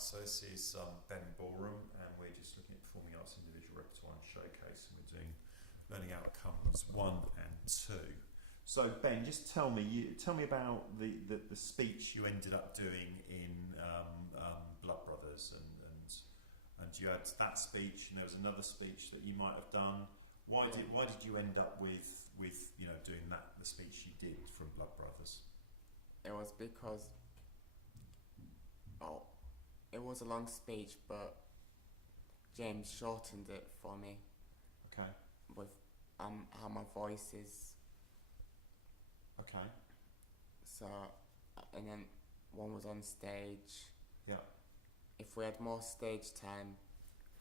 Right, so this is Ben Borom, and we're just looking at Performing Arts Individual Repertoire and Showcase, and we're doing Learning Outcomes 1 and 2. So Ben, just tell me about the speech you ended up doing in Blood Brothers, and you had that speech, and there was another speech that you might have done. Why did you end up with doing the speech you did from Blood Brothers? It was because it was a long speech, but James shortened it for me. Okay. With how my voice is. Okay. So, and then one was on stage. Yeah. If we had more stage time,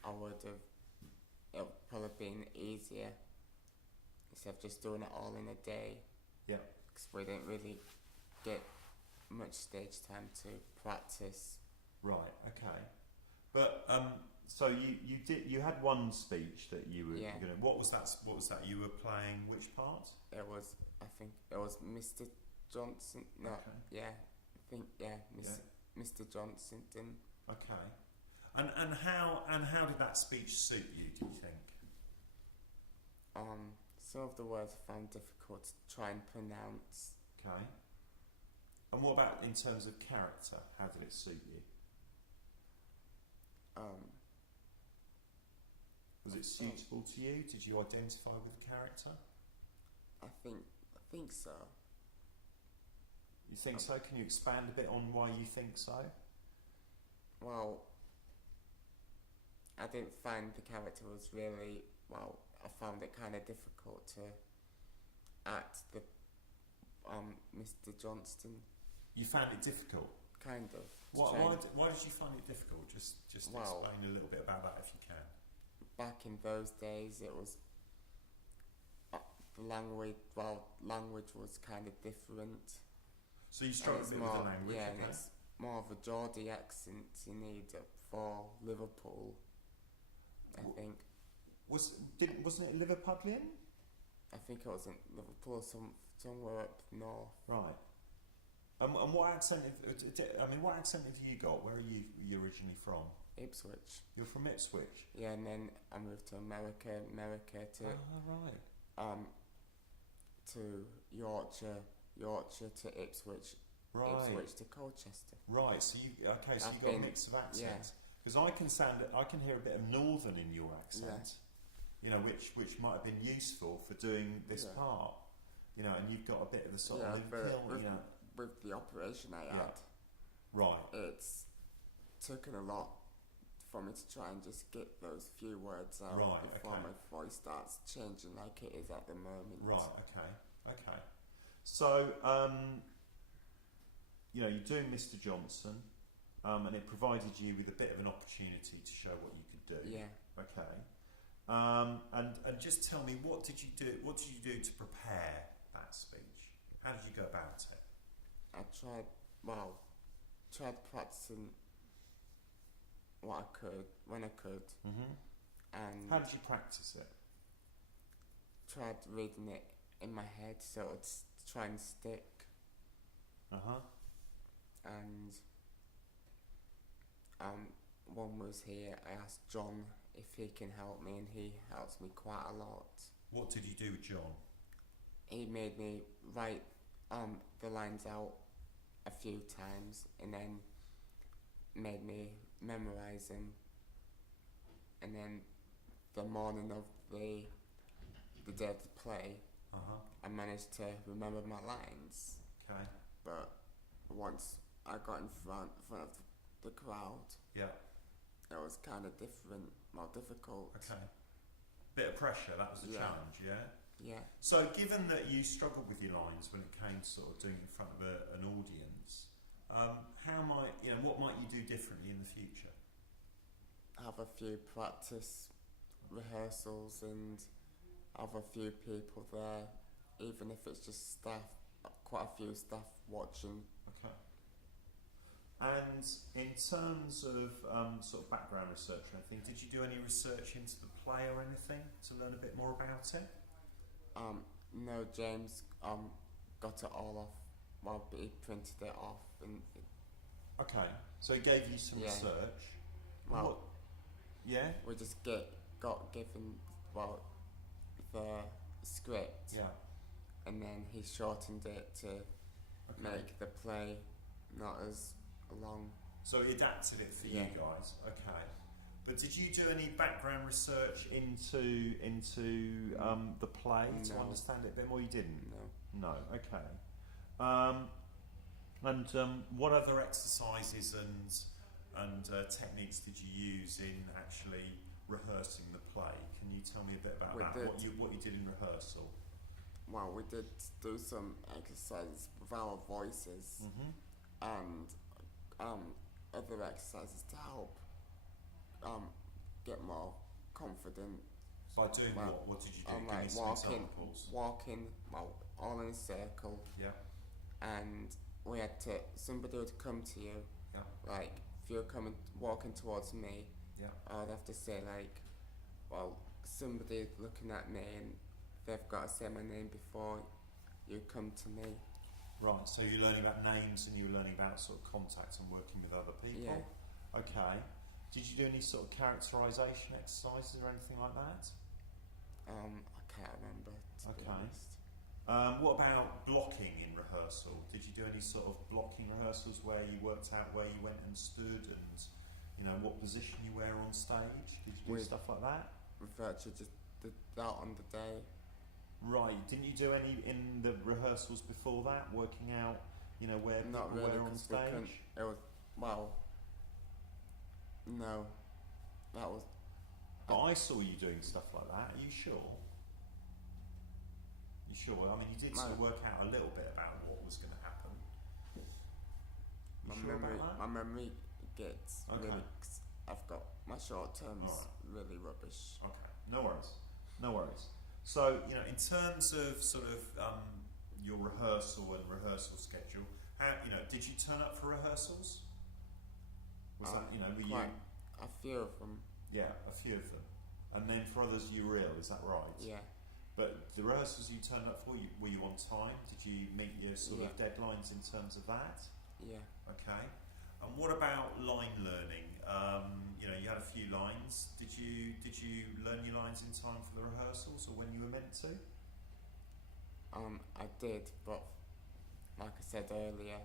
it would probably been easier instead of just doing it all in a day. Yeah. Because we didn't really get much stage time to practice. Right. Okay. But so you had one speech that you were going to. What was that? You were playing which part? I think it was Mr. Johnson. No. Okay. Yeah. I think Mr. Johnson. Okay. And how did that speech suit you, do you think? Some of the words I found difficult to try and pronounce. Okay. And what about in terms of character? How did it suit you? Was it suitable to you? Did you identify with the character? I think so. You think so? Can you expand a bit on why you think so? Well, I didn't find the character was really I found it kind of difficult to act the Mr. Johnston. You found it difficult? Kind of. Why did you find it difficult? Just explain a little bit about that if you can. Back in those days, it was the language. Language was kind of different. So you struggled a bit with the language. Yeah, and it's more of a Geordie accent you need for Liverpool, I think. Wasn't it Liverpudlian? I think it was in Liverpool, somewhere up north. Right. And what accent? What accent have you got? Where are you originally from? Ipswich. You're from Ipswich. Yeah, and then I moved to America to. Oh, right. To Yorkshire to Ipswich. Right. Ipswich to Colchester. Right. So you got a mix of accents. Because I can hear a bit of northern in your accent. Yeah. Which might have been useful for doing this part. And you've got a bit of the sort of hill, with the operation I had, right, it's taken a lot for me to try and just get those few words out before my voice starts changing like it is at the moment. Right. Okay. So you're doing Mr. Johnson, and it provided you with a bit of an opportunity to show what you could do. Yeah. Okay. And just tell me, what did you do? What did you do to prepare that speech? How did you go about it? I tried practicing what I could when I could. Mm-hmm. And how did you practice it? Tried reading it in my head so it's try and stick. And one was here. I asked John if he can help me, and he helps me quite a lot. What did you do with John? He made me write the lines out a few times, and then made me memorize them. And then the morning of the day of the play, I managed to remember my lines. Okay. But once I got in front of the crowd, it was kind of more difficult. Okay. Bit of pressure. That was the challenge. Yeah. Yeah. So, given that you struggled with your lines when it came to sort of doing it in front of an audience, what might you do differently in the future? Have a few practice rehearsals and have a few people there, even if it's just staff, quite a few staff watching. Okay. And in terms of sort of background research or anything, did you do any research into the play or anything to learn a bit more about it? No, James got it all off. He printed it off. Okay. So he gave you some Yeah. research. Well, What? Yeah. we just got given the script, Yeah. and then he shortened it to Okay. make the play not as long. So he adapted it for Yeah. you guys. Okay. But did you do any background research into the play to No. understand it then, or you didn't? No. No. Okay. What other exercises and techniques did you use in actually rehearsing the play? Can you tell me a bit about We that? did. What you did in rehearsal? Well, we did do some exercises with our voices Mm-hmm. and other exercises to help get more confident. By doing Well, what? What did you do? Give me Like some examples. walking, all in a circle, Yeah. and we had to. Somebody would come to you, Yeah. like if you're walking towards me, Yeah. I'd have to say like, well, somebody's looking at me, and they've got to say my name before you come to me. Right. So you're learning about names and you're learning about sort of contact and working with other people. Yeah. Okay. Did you do any sort of characterisation exercises or anything like that? I can't remember. To be Okay. honest. What about blocking in rehearsal? Did you do any sort of blocking rehearsals where you worked out where you went and stood and, you know, what position you were on stage? Did you do We- stuff like that? We virtually just did that on the day. Right. Didn't you do any in the rehearsals before that, working out, you know, where Not people really, were on 'cause we couldn't. stage? It was no. That was But I saw you doing stuff like that. Are you sure? You sure? I mean, you did sort of No. work out a little bit about what was going to happen. You my sure memory. about that? My memory gets Okay. really. 'Cause I've got my short terms Alright. really rubbish. Okay, no worries, no worries. So, you know, in terms of sort of your rehearsal and rehearsal schedule, how, you know, did you turn up for rehearsals? Was that, you know, were you? Quite a few of them. Yeah, a few of them, and then for others you were ill. Is that right? Yeah. But the rehearsals you turned up for, were you on time? Did you meet your sort of deadlines in terms of that? Yeah. Okay. And what about line learning? You know, you had a few lines. Did you learn your lines in time for the rehearsals, or when you were meant to? I did, but like I said earlier,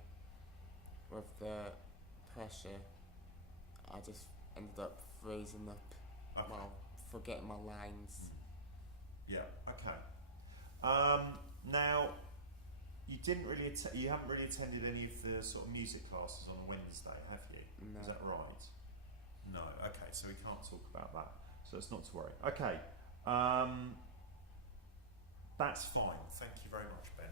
with the pressure, I just ended up freezing up. Okay. Well, forgetting my lines. Yeah. Okay. Now, you didn't really you haven't really attended any of the sort of music classes on a Wednesday, have you? No. Is that right? No. Okay. So we can't talk about that. So it's not to worry. Okay. That's fine. Thank you very much, Ben.